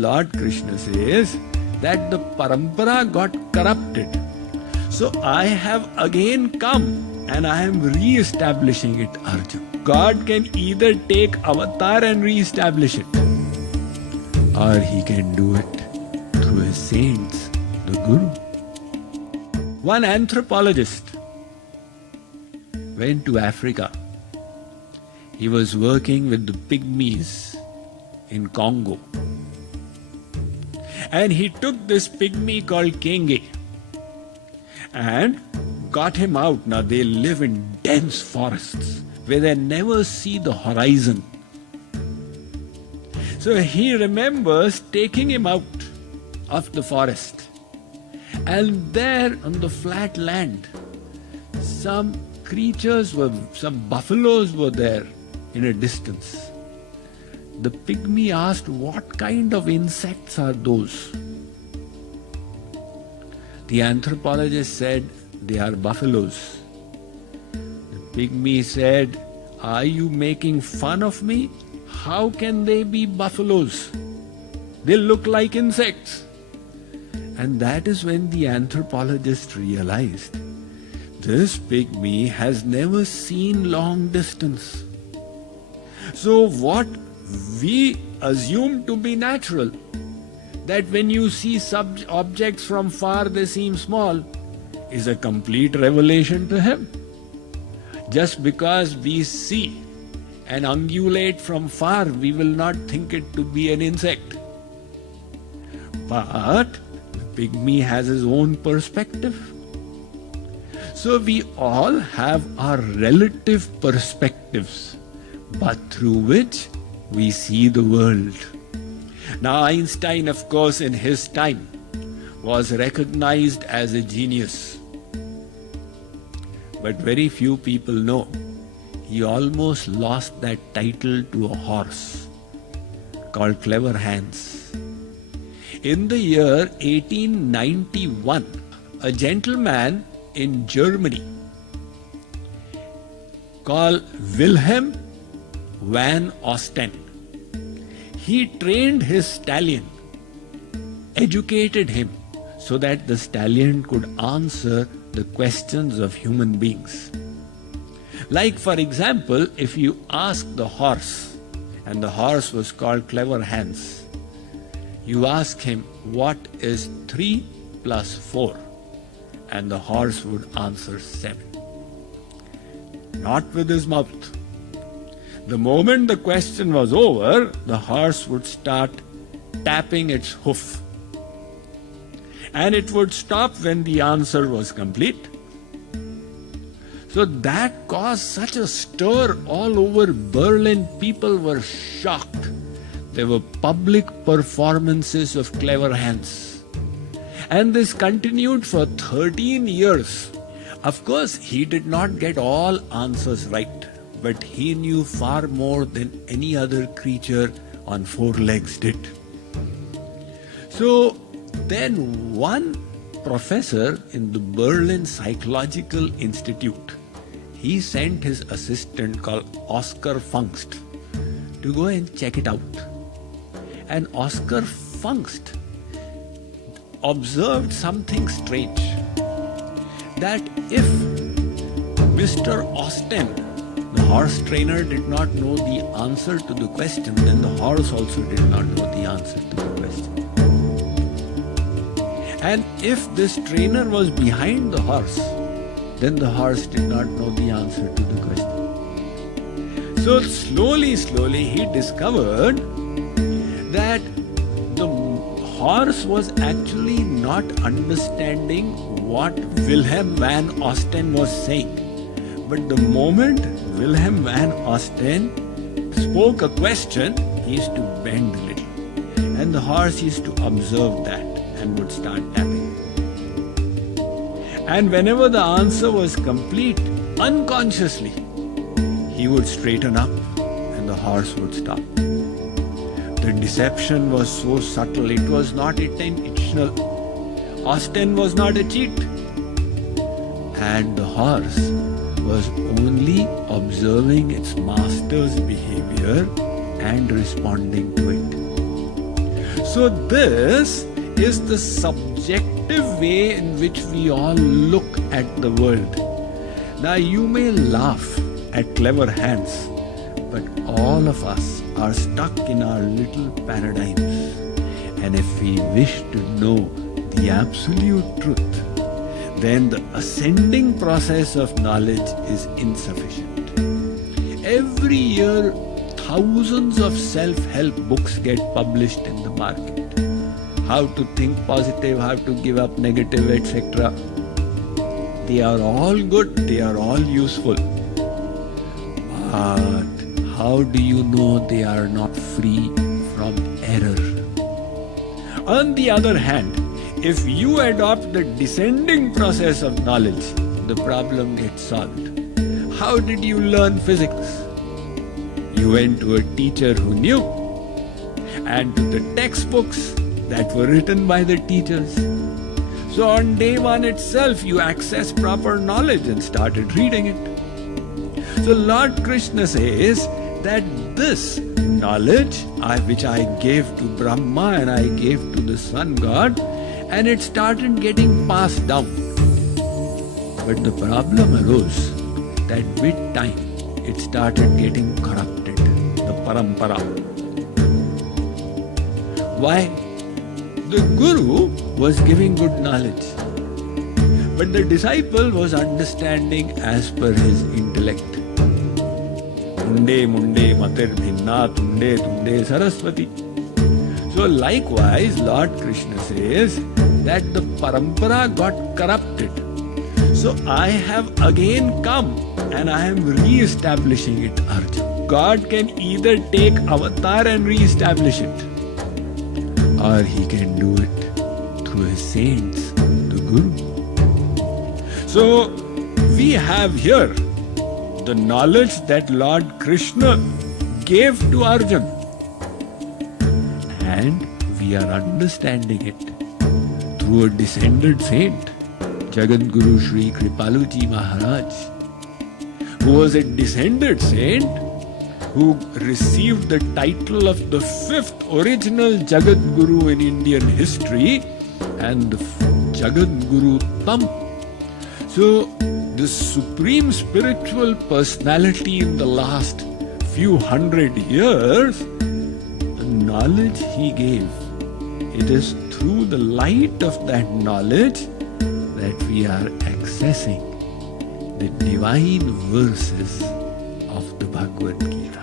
Lord Krishna says that the parampara got corrupted. So I have again come and I am re-establishing it, Arjun. God can either take avatar and re-establish it, or he can do it through his saints, the Guru. One anthropologist went to Africa. He was working with the pygmies in Congo. And he took this pygmy called Kenge and got him out. Now they live in dense forests where they never see the horizon. So he remembers taking him out of the forest. And there on the flat land, some buffaloes were there in a distance. The pygmy asked, "What kind of insects are those?" The anthropologist said, "They are buffaloes." The pygmy said, "Are you making fun of me? How can they be buffaloes? They look like insects." And that is when the anthropologist realized, this pygmy has never seen long distance. So what we assume to be natural, that when you see objects from far they seem small, is a complete revelation to him. Just because we see an ungulate from far, we will not think it to be an insect. But the pygmy has his own perspective. So we all have our relative perspectives, but through which we see the world. Now Einstein, of course, in his time was recognized as a genius. But very few people know he almost lost that title to a horse called Clever Hans. In the year 1891, a gentleman in Germany called Wilhelm van Osten, he trained his stallion, educated him so that the stallion could answer the questions of human beings. Like, for example, if you ask the horse, and the horse was called Clever Hans, you ask him, "What is 3 plus 4? And the horse would answer 7. Not with his mouth. The moment the question was over, the horse would start tapping its hoof. And it would stop when the answer was complete. So that caused such a stir all over Berlin. People were shocked. There were public performances of Clever Hans. And this continued for 13 years. Of course, he did not get all answers right, but he knew far more than any other creature on 4 legs did. So then one professor in the Berlin Psychological Institute, he sent his assistant called Oscar Fungst to go and check it out. And Oscar Fungst observed something strange, that if Mr. Osten, the horse trainer, did not know the answer to the question, then the horse also did not know the answer to the question. And if this trainer was behind the horse, then the horse did not know the answer to the question. So slowly he discovered that the horse was actually not understanding what Wilhelm van Osten was saying. But the moment Wilhelm van Osten spoke a question, he used to bend a little. And the horse used to observe that and would start tapping. And whenever the answer was complete, unconsciously, he would straighten up and the horse would stop. The deception was so subtle, it was not intentional. Osten was not a cheat. And the horse was only observing its master's behavior and responding to it. So this is the subjective way in which we all look at the world. Now you may laugh at clever hands, but all of us are stuck in our little paradigms. And if we wish to know the absolute truth, then the ascending process of knowledge is insufficient. Every year, thousands of self-help books get published in the market. How to think positive, how to give up negative, etc. They are all good, they are all useful. But how do you know they are not free from error? On the other hand, if you adopt the descending process of knowledge, the problem gets solved. How did you learn physics? You went to a teacher who knew, and to the textbooks that were written by the teachers. So on day one itself, you accessed proper knowledge and started reading it. So Lord Krishna says that this knowledge which I gave to Brahma and I gave to the sun god, and it started getting passed down. But the problem arose that with time it started getting corrupted, the parampara. Why? The guru was giving good knowledge, but the disciple was understanding as per his intellect. Munde munde matir bhinna tunde tunde saraswati. So likewise, Lord Krishna says that the parampara got corrupted. So I have again come and I am re-establishing it, Arjun. God can either take avatar and re-establish it, or he can do it through his saints, the Guru. So we have here the knowledge that Lord Krishna gave to Arjun, and we are understanding it through a descended saint, Jagat Guru Shree Kripaluji Maharaj, who was a descended saint who received the title of the 5th original Jagat Guru in Indian history and the Jagat Guru Tam. So the supreme spiritual personality in the last few hundred years, the knowledge he gave, it is through the light of that knowledge that we are accessing the divine verses of the Bhagavad Gita.